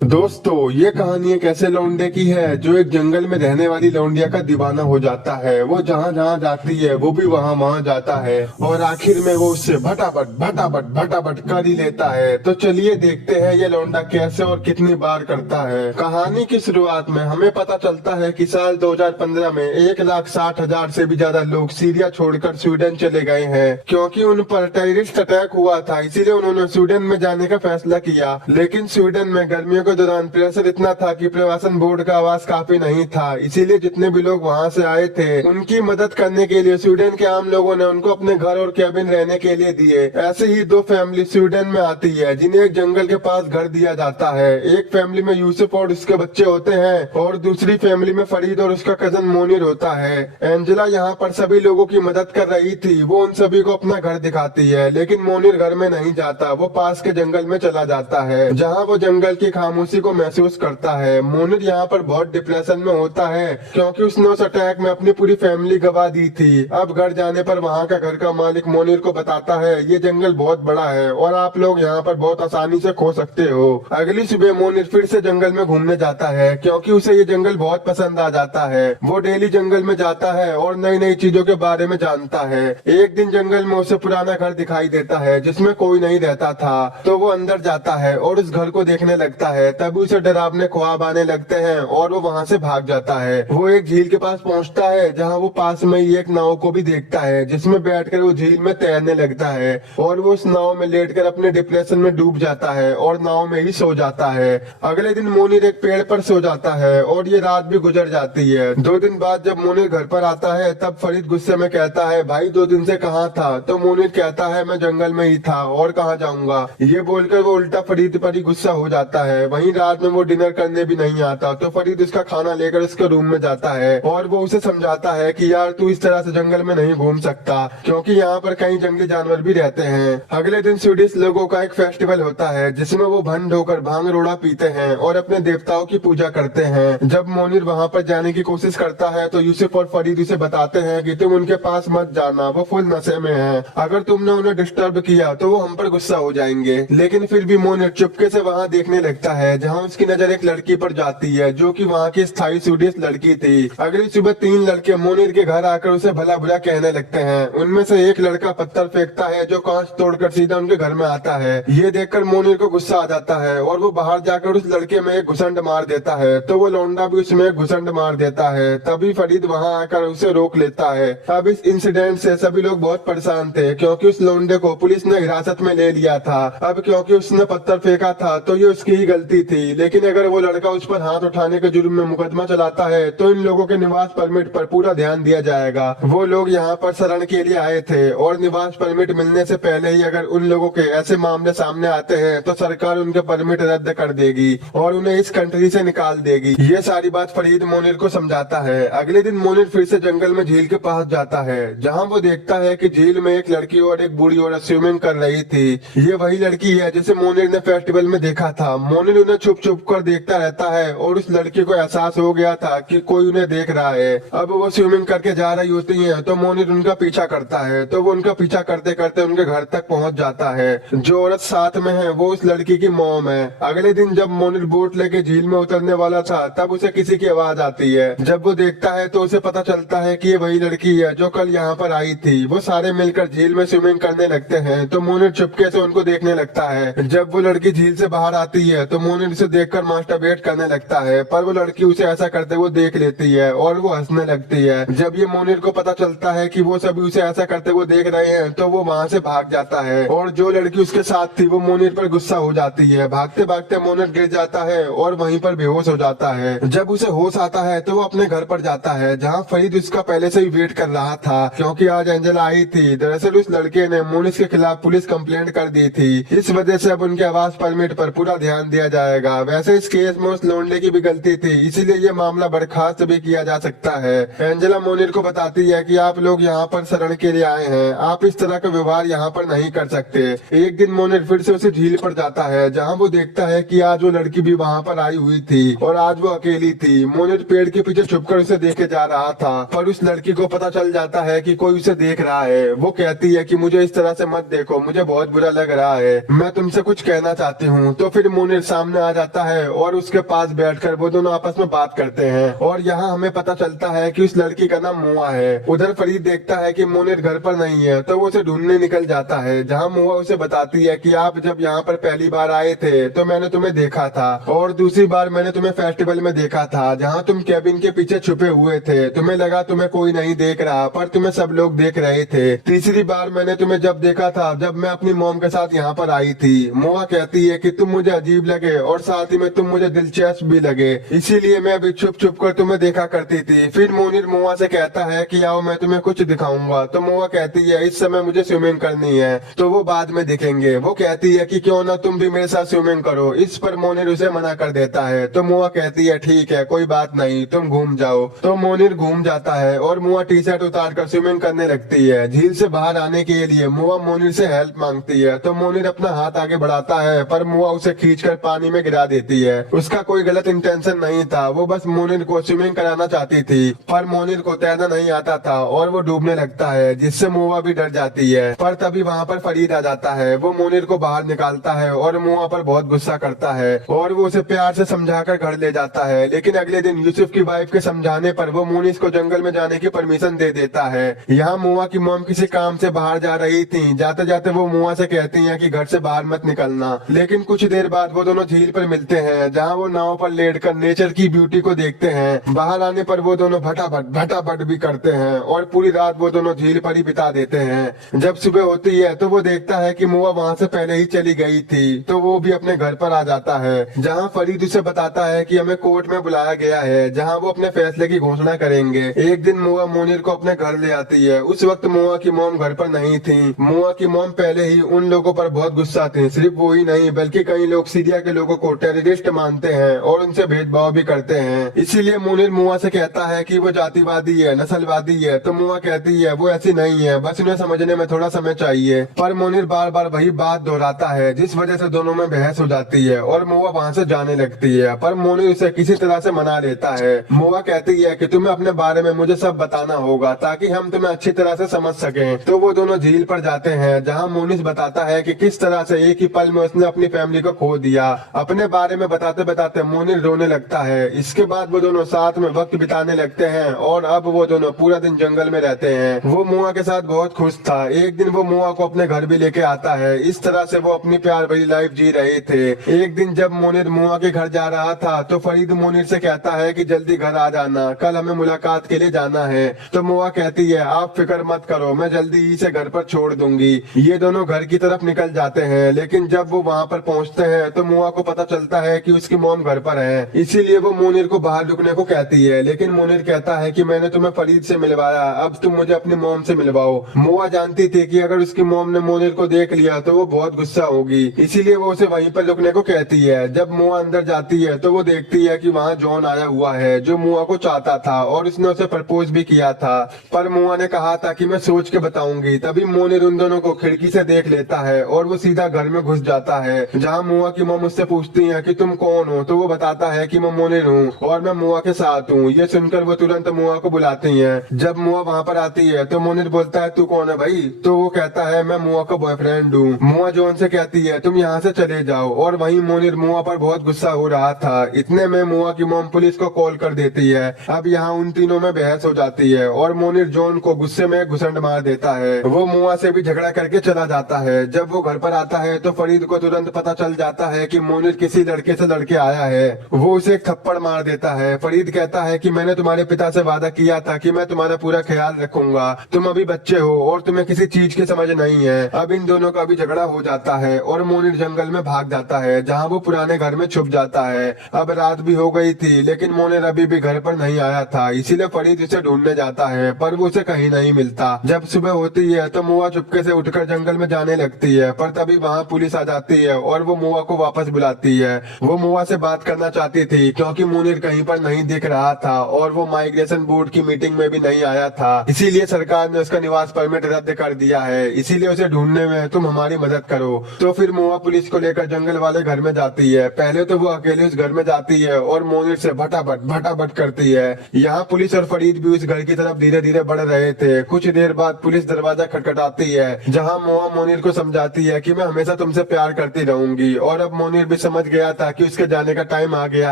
दोस्तों, ये कहानी एक ऐसे लौंडे की है जो एक जंगल में रहने वाली लौंडिया का दीवाना हो जाता है। वो जहाँ जहाँ जाती है वो भी वहाँ वहाँ जाता है और आखिर में वो उससे भटाभट भटाभट भटाभट कर ही लेता है। तो चलिए देखते हैं ये लौंडा कैसे और कितनी बार करता है। कहानी की शुरुआत में हमें पता चलता है कि साल 2015 में 1,60,000 से भी ज्यादा लोग सीरिया छोड़कर स्वीडन चले गए हैं, क्योंकि उन पर टेररिस्ट अटैक हुआ था। इसीलिए उन्होंने स्वीडन में जाने का फैसला किया। लेकिन स्वीडन में गर्मियों के दौरान प्रेशर इतना था कि प्रवासन बोर्ड का आवास काफी नहीं था। इसीलिए जितने भी लोग वहां से आए थे उनकी मदद करने के लिए स्वीडन के आम लोगों ने उनको अपने घर और कैबिन रहने के लिए दिए। ऐसे ही दो फैमिली स्वीडन में आती है जिन्हें एक जंगल के पास घर दिया जाता है। एक फैमिली में यूसुफ और उसके बच्चे होते हैं और दूसरी फैमिली में फरीद और उसका कजन मोनिर होता है। एंजेला यहाँ पर सभी लोगों की मदद कर रही थी। वो उन सभी को अपना घर दिखाती है, लेकिन मोनिर घर में नहीं जाता। वो पास के जंगल में चला जाता है जहाँ वो जंगल की खामोशी को महसूस करता है। मोनिर यहाँ पर बहुत डिप्रेशन में होता है क्योंकि उसने उस अटैक में अपनी पूरी फैमिली गवा दी थी। अब घर जाने पर वहाँ का घर का मालिक मोनिर को बताता है ये जंगल बहुत बड़ा है और आप लोग यहाँ पर बहुत आसानी से खो सकते हो। अगली सुबह मोनिर फिर से जंगल में घूमने जाता है क्योंकि उसे ये जंगल बहुत पसंद आ जाता है। वो डेली जंगल में जाता है और नई नई चीजों के बारे में जानता है। एक दिन जंगल में उसे पुराना घर दिखाई देता है जिसमें कोई नहीं रहता था। तो वो अंदर जाता है और उस घर को देखने लगता है। तभी उसे डरावने ख्वाब आने लगते हैं और वो वहाँ से भाग जाता है। वो एक झील के पास पहुँचता है जहाँ वो पास में ही एक नाव को भी देखता है जिसमें बैठकर वो झील में तैरने लगता है और वो उस नाव में लेटकर अपने डिप्रेशन में डूब जाता है और नाव में ही सो जाता है। अगले दिन मोनिर एक पेड़ पर सो जाता है और ये रात भी गुजर जाती है। 2 दिन बाद जब मोनिर घर पर आता है तब फरीद गुस्से में कहता है भाई 2 दिन से कहाँ था? तो मोनिर कहता है मैं जंगल में ही था और कहाँ जाऊंगा। ये बोलकर वो उल्टा फरीद पर ही गुस्सा हो जाता है। वहीं रात में वो डिनर करने भी नहीं आता तो फरीद उसका खाना लेकर उसके रूम में जाता है और वो उसे समझाता है कि यार तू इस तरह से जंगल में नहीं घूम सकता क्योंकि यहाँ पर कई जंगली जानवर भी रहते हैं। अगले दिन स्वीडिश लोगों का एक फेस्टिवल होता है जिसमें वो भंड होकर भांग रोड़ा पीते हैं और अपने देवताओं की पूजा करते हैं। जब मोनिर वहाँ पर जाने की कोशिश करता है तो यूसुफ और फरीद उसे बताते हैं कि तुम उनके पास मत जाना, वो फुल नशे में है। अगर तुमने उन्हें डिस्टर्ब किया तो वो हम पर गुस्सा हो जाएंगे। लेकिन फिर भी मोनिर चुपके से वहाँ देखने लगता है जहाँ उसकी नजर एक लड़की पर जाती है जो कि वहाँ की स्थायी स्वीडिश लड़की थी। अगली सुबह 3 लड़के मोनिर के घर आकर उसे भला बुरा कहने लगते हैं। उनमें से एक लड़का पत्थर फेंकता है जो कांच तोड़कर सीधा उनके घर में आता है। ये देखकर मोनिर को गुस्सा आ जाता है और वो बाहर जाकर उस लड़के में एक घुसंड मार देता है। तो वो लौंडा भी उसमें एक घुसंड मार देता है। तभी फरीद वहाँ आकर उसे रोक लेता है। अब इस इंसिडेंट से सभी लोग बहुत परेशान थे क्योंकि उस लौंडे को पुलिस ने हिरासत में ले लिया था। अब क्योंकि उसने पत्थर फेंका था तो ये उसकी ही गलती थी, लेकिन अगर वो लड़का उस पर हाथ उठाने के जुर्म में मुकदमा चलाता है तो इन लोगों के निवास परमिट पर पूरा ध्यान दिया जाएगा। वो लोग यहाँ पर शरण के लिए आए थे और निवास परमिट मिलने से पहले ही अगर उन लोगों के ऐसे मामले सामने आते हैं तो सरकार उनके परमिट रद्द कर देगी और उन्हें इस कंट्री से निकाल देगी। ये सारी बात फरीद मोनिर को समझाता है। अगले दिन मोनिर फिर से जंगल में झील के पास जाता है जहाँ वो देखता है कि झील में एक लड़की और एक बूढ़ी औरत स्विमिंग कर रही थी। ये वही लड़की है जिसे मोनिर ने फेस्टिवल में देखा था। मोनिर उन्हें छुप छुप कर देखता रहता है और उस लड़की को एहसास हो गया था कि कोई उन्हें देख रहा है। अब वो स्विमिंग करके जा रही होती है तो मोनिर उनका पीछा करता है। तो वो उनका पीछा करते करते उनके घर तक पहुंच जाता है। जो औरत साथ में है वो उस लड़की की मॉम है। अगले दिन जब मोनिर बोट लेके झील में उतरने वाला था तब उसे किसी की आवाज आती है। जब वो देखता है तो उसे पता चलता है कि ये वही लड़की है जो कल यहाँ पर आई थी। वो सारे मिलकर झील में स्विमिंग करने लगते हैं तो मोनिर चुपके से उनको देखने लगता है। जब वो लड़की झील से बाहर आती है तो मोनिर उसे देखकर मास्टरबेट करने लगता है, पर वो लड़की उसे ऐसा करते हुए देख लेती है और वो हंसने लगती है। जब ये मोनिर को पता चलता है कि वो सभी उसे ऐसा करते हुए देख रहे हैं तो वो वहाँ से भाग जाता है और जो लड़की उसके साथ थी वो मोनिर पर गुस्सा हो जाती है। भागते भागते मोनिर गिर जाता है और वहीं पर बेहोश हो जाता है। जब उसे होश आता है तो वो अपने घर पर जाता है जहाँ फरीद उसका पहले से ही वेट कर रहा था क्योंकि आज एंजेला आई थी। दरअसल उस लड़के ने मोनिर के खिलाफ पुलिस कंप्लेंट कर दी थी। इस वजह से अब उनके आवास परमिट पर पूरा ध्यान दिया जाएगा। वैसे इस केस में उस लौंडे की भी गलती थी, इसीलिए ये मामला बर्खास्त भी किया जा सकता है। एंजेला मोनिर को बताती है कि आप लोग यहाँ पर शरण के लिए आए हैं, आप इस तरह का व्यवहार यहाँ पर नहीं कर सकते। एक दिन मोनिर फिर से उसे झील पर जाता है जहाँ वो देखता है कि आज वो लड़की भी वहाँ पर आई हुई थी और आज वो अकेली थी। मोनिर पेड़ के पीछे छुपकर उसे देखे जा रहा था पर उस लड़की को पता चल जाता है कि कोई उसे देख रहा है। वो कहती है कि मुझे इस तरह से मत देखो, मुझे बहुत बुरा लग रहा है, मैं तुमसे कुछ कहना चाहती हूँ। तो फिर मोनिर सामने सामने आ जाता है और उसके पास बैठकर वो दोनों आपस में बात करते हैं। और यहाँ हमें पता चलता है कि उस लड़की का नाम मुआ है। उधर फरीद देखता है कि मोनिर घर पर नहीं है तो वो उसे ढूंढने निकल जाता है, जहाँ मुआ उसे बताती है कि आप जब यहाँ पर पहली बार आए थे तो मैंने तुम्हें देखा था, और दूसरी बार मैंने तुम्हें फेस्टिवल में देखा था जहाँ तुम कैबिन के पीछे छुपे हुए थे। तुम्हें लगा तुम्हें कोई नहीं देख रहा पर तुम्हें सब लोग देख रहे थे। तीसरी बार मैंने तुम्हें जब देखा था जब मैं अपनी मॉम के साथ यहाँ पर आई थी। मुआ कहती है कि तुम मुझे अजीब लगे और साथ ही में तुम मुझे दिलचस्प भी लगे, इसीलिए मैं अभी छुप छुप कर तुम्हें देखा करती थी। फिर मोनिर मुआ से कहता है कि आओ मैं तुम्हें कुछ दिखाऊंगा। तो मुआ कहती है इस समय मुझे स्विमिंग करनी है तो वो बाद में दिखेंगे। वो कहती है कि क्यों ना तुम भी मेरे साथ स्विमिंग करो। इस पर मोनिर उसे मना कर देता है। तो मुआ कहती है ठीक है कोई बात नहीं, तुम घूम जाओ। तो मोनिर घूम जाता है और मुआ टी शर्ट उतार कर स्विमिंग करने लगती है। झील से बाहर आने के लिए मुआ मोनिर से हेल्प मांगती है। तो मोनिर अपना हाथ आगे बढ़ाता है पर मुआ उसे खींचकर पानी में गिरा देती है। उसका कोई गलत इंटेंशन नहीं था, वो बस मोनिर को स्विमिंग कराना चाहती थी। पर मोनिर को तैरना नहीं आता था और वो डूबने लगता है, जिससे मुआ भी डर जाती है। पर तभी वहाँ पर फरीद आ जाता है। वो मोनिर को बाहर निकालता है और मुआ पर बहुत गुस्सा करता है और वो उसे प्यार से समझाकर घर ले जाता है। लेकिन अगले दिन यूसुफ की वाइफ के समझाने पर वो मुनीस को जंगल में जाने की परमिशन दे देता है। यहाँ मुआ की मॉम किसी काम से बाहर जा रही थी। जाते जाते वो मुआ से कहती है कि घर से बाहर मत निकलना। लेकिन कुछ देर बाद वो दोनों झील पर मिलते हैं, जहाँ वो नाव पर लेटकर नेचर की ब्यूटी को देखते हैं। बाहर आने पर वो दोनों भटाभट भी करते हैं और पूरी रात वो दोनों झील पर ही बिता देते हैं। जब सुबह होती है तो वो देखता है कि मुआ वहाँ से पहले ही चली गई थी, तो वो भी अपने घर पर आ जाता है, जहाँ फरीद उसे बताता है कि हमें कोर्ट में बुलाया गया है, जहाँ वो अपने फैसले की घोषणा करेंगे। एक दिन मुआ मोनिर को अपने घर ले आती है। उस वक्त मुआ की मॉम घर पर नहीं थी। मुआ की मॉम पहले ही उन लोगों पर बहुत गुस्सा थी। सिर्फ वो ही नहीं बल्कि कई लोग सीरिया के लोगों को टेररिस्ट मानते हैं और उनसे भेदभाव भी करते हैं। इसीलिए मोनिर मुआ से कहता है कि वो जातिवादी है, नस्लवादी है। तो मुआ कहती है वो ऐसी नहीं है, बस उन्हें समझने में थोड़ा समय चाहिए। पर मोनिर बार बार वही बात दोहराता है, जिस वजह से दोनों में बहस हो जाती है और मुआ वहाँ से जाने लगती है। पर मोनिर उसे किसी तरह से मना लेता है। मुआ कहती है कि तुम्हें अपने बारे में मुझे सब बताना होगा ताकि हम तुम्हें अच्छी तरह से समझ सकें। तो वो दोनों झील पर जाते हैं, जहाँ मोनिस बताता है कि किस तरह से एक ही पल में उसने अपनी फैमिली को खो दिया। अपने बारे में बताते बताते मोनिर रोने लगता है। इसके बाद वो दोनों साथ में वक्त बिताने लगते हैं और अब वो दोनों पूरा दिन जंगल में रहते हैं। वो मुआ के साथ बहुत खुश था। एक दिन वो मुआ को अपने घर भी लेके आता है। इस तरह से वो अपनी प्यार भरी लाइफ जी रहे थे। एक दिन जब मोनिर मुआ के घर जा रहा था तो फरीद मोनिर से कहता है कि जल्दी घर आ जाना, कल हमें मुलाकात के लिए जाना है। तो मुआ कहती है आप फिक्र मत करो, मैं जल्दी ही से घर पर छोड़ दूंगी। ये दोनों घर की तरफ निकल जाते हैं। लेकिन जब वो वहाँ पर पहुँचते हैं तो मुआ को पता चलता है कि उसकी मॉम घर पर है। इसीलिए वो मोनिर को बाहर रुकने को कहती है। लेकिन मोनिर कहता है कि मैंने तुम्हें फरीद से मिलवाया, अब तुम मुझे अपनी मॉम से मिलवाओ। मुआ जानती थी कि अगर उसकी मॉम ने मोनिर को देख लिया तो वो बहुत गुस्सा होगी, इसीलिए वो उसे वहीं पर रुकने को कहती है। जब मुआ अंदर जाती है तो वो देखती है कि वहाँ जॉन आया हुआ है, जो मुआ को चाहता था और उसने उसे प्रपोज भी किया था। पर मुआ ने कहा था कि मैं सोच के बताऊंगी। तभी मोनिर उन दोनों को खिड़की से देख लेता है और वो सीधा घर में घुस जाता है, जहाँ मुआ की मॉम उससे पूछती है कि तुम कौन हो। तो वो बताता है कि मैं मोनिर हूँ और मैं मुआ के साथ हूँ। ये सुनकर वो तुरंत मुआ को बुलाती है। जब मुआ वहाँ पर आती है तो मोनिर बोलता है तू कौन है भाई। तो वो कहता है मैं मुआ का बॉयफ्रेंड हूँ। मुआ जॉन से कहती है तुम यहाँ से चले जाओ। और वहीं मोनिर मुआ पर बहुत गुस्सा हो रहा था। इतने में मुआ की मॉम पुलिस को कॉल कर देती है। अब यहाँ उन तीनों में बहस हो जाती है और मोनिर जॉन को गुस्से में घुसंड मार देता है। वो मुआ से भी झगड़ा करके चला जाता है। जब वो घर पर आता है तो फरीद को तुरंत पता चल जाता है कि मोनिर किसी लड़के से लड़के आया है। वो उसे एक थप्पड़ मार देता है। फरीद कहता है कि मैंने तुम्हारे पिता से वादा किया था कि मैं तुम्हारा पूरा ख्याल रखूंगा, तुम अभी बच्चे हो और तुम्हें किसी चीज की समझ नहीं है। अब इन दोनों का भी झगड़ा हो जाता है और मोनिर जंगल में भाग जाता है, जहाँ वो पुराने घर में छुप जाता है। अब रात भी हो गई थी लेकिन मोनिर अभी भी घर पर नहीं आया था, इसीलिए फरीद उसे ढूंढने जाता है पर वो उसे कहीं नहीं मिलता। जब सुबह होती है तो मुआ चुपके से उठकर जंगल में जाने लगती है, पर तभी वहाँ पुलिस आ जाती है और वो मुआ को वापस बुलाती है। वो मुआ से बात करना चाहती थी क्योंकि मोनिर कहीं पर नहीं दिख रहा था और वो माइग्रेशन बोर्ड की मीटिंग में भी नहीं आया था, इसीलिए सरकार ने उसका निवास परमिट रद्द कर दिया है। इसीलिए उसे ढूंढने में तुम हमारी मदद करो। तो फिर मुआ पुलिस को लेकर जंगल वाले घर में जाती है। पहले तो वो अकेले उस घर में जाती है और मोनिर से भटाभट करती है। यहाँ पुलिस और फरीद भी उस घर की तरफ धीरे धीरे बढ़ रहे थे। कुछ देर बाद पुलिस दरवाजा खटखटाती है, जहाँ मुआ मोनिर को समझाती है कि मैं हमेशा तुमसे प्यार करती रहूंगी और अब मोनिर भी समझ गया था कि उसके जाने का टाइम आ गया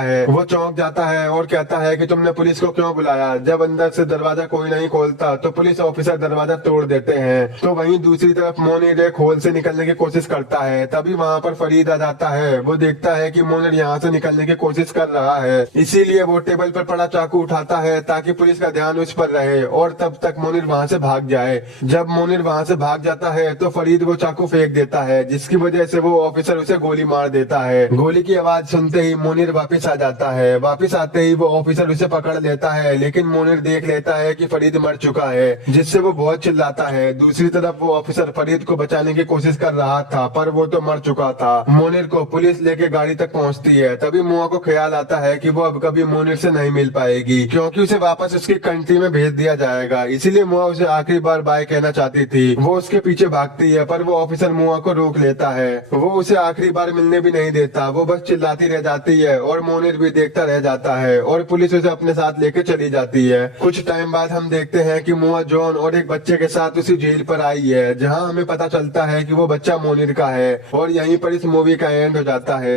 है। वो चौंक जाता है और कहता है कि तुमने पुलिस को क्यों बुलाया। जब अंदर से दरवाजा कोई नहीं खोलता तो पुलिस ऑफिसर दरवाजा तोड़ देते हैं। तो वहीं दूसरी तरफ मोनिर एक होल से निकलने की कोशिश करता है। तभी वहाँ पर फरीद आ जाता है। वो देखता है कि मोनिर यहाँ से निकलने की कोशिश कर रहा है, इसीलिए वो टेबल पर पड़ा चाकू उठाता है ताकि पुलिस का ध्यान उस पर रहे और तब तक मोनिर वहाँ से भाग जाए। जब मोनिर वहाँ से भाग जाता है तो फरीद वो चाकू फेंक देता है, जिसकी वजह से वो ऑफिसर उसे गोली मार देता है। गोली की आवाज सुनते ही मोनिर वापस आ जाता है। वापस आते ही वो ऑफिसर उसे पकड़ लेता है, लेकिन मोनिर देख लेता है कि फरीद मर चुका है, जिससे वो बहुत चिल्लाता है। दूसरी तरफ वो ऑफिसर फरीद को बचाने की कोशिश कर रहा था, पर वो तो मर चुका था। मोनिर को पुलिस लेके गाड़ी तक पहुंचती है। तभी मुआ को ख्याल आता है कि वो अब कभी मोनिर से नहीं मिल पाएगी, क्योंकि उसे वापस उसकी कंट्री में भेज दिया जाएगा। इसीलिए मुआ उसे आखिरी बार बाय कहना चाहती थी। वो उसके पीछे भागती है, पर वो ऑफिसर मुआ को रोक लेता है। वो उसे आखिरी बार मिलने भी नहीं देता। वो बस चिल्लाती रह जाती है और मोनिर भी देखता रह जाता है और पुलिस उसे अपने साथ लेके चली जाती है। कुछ टाइम बाद हम देखते हैं कि मुआ जॉन और एक बच्चे के साथ उसी जेल पर आई है, जहाँ हमें पता चलता है कि वो बच्चा मोनिर का है। और यहीं पर इस मूवी का एंड हो जाता है।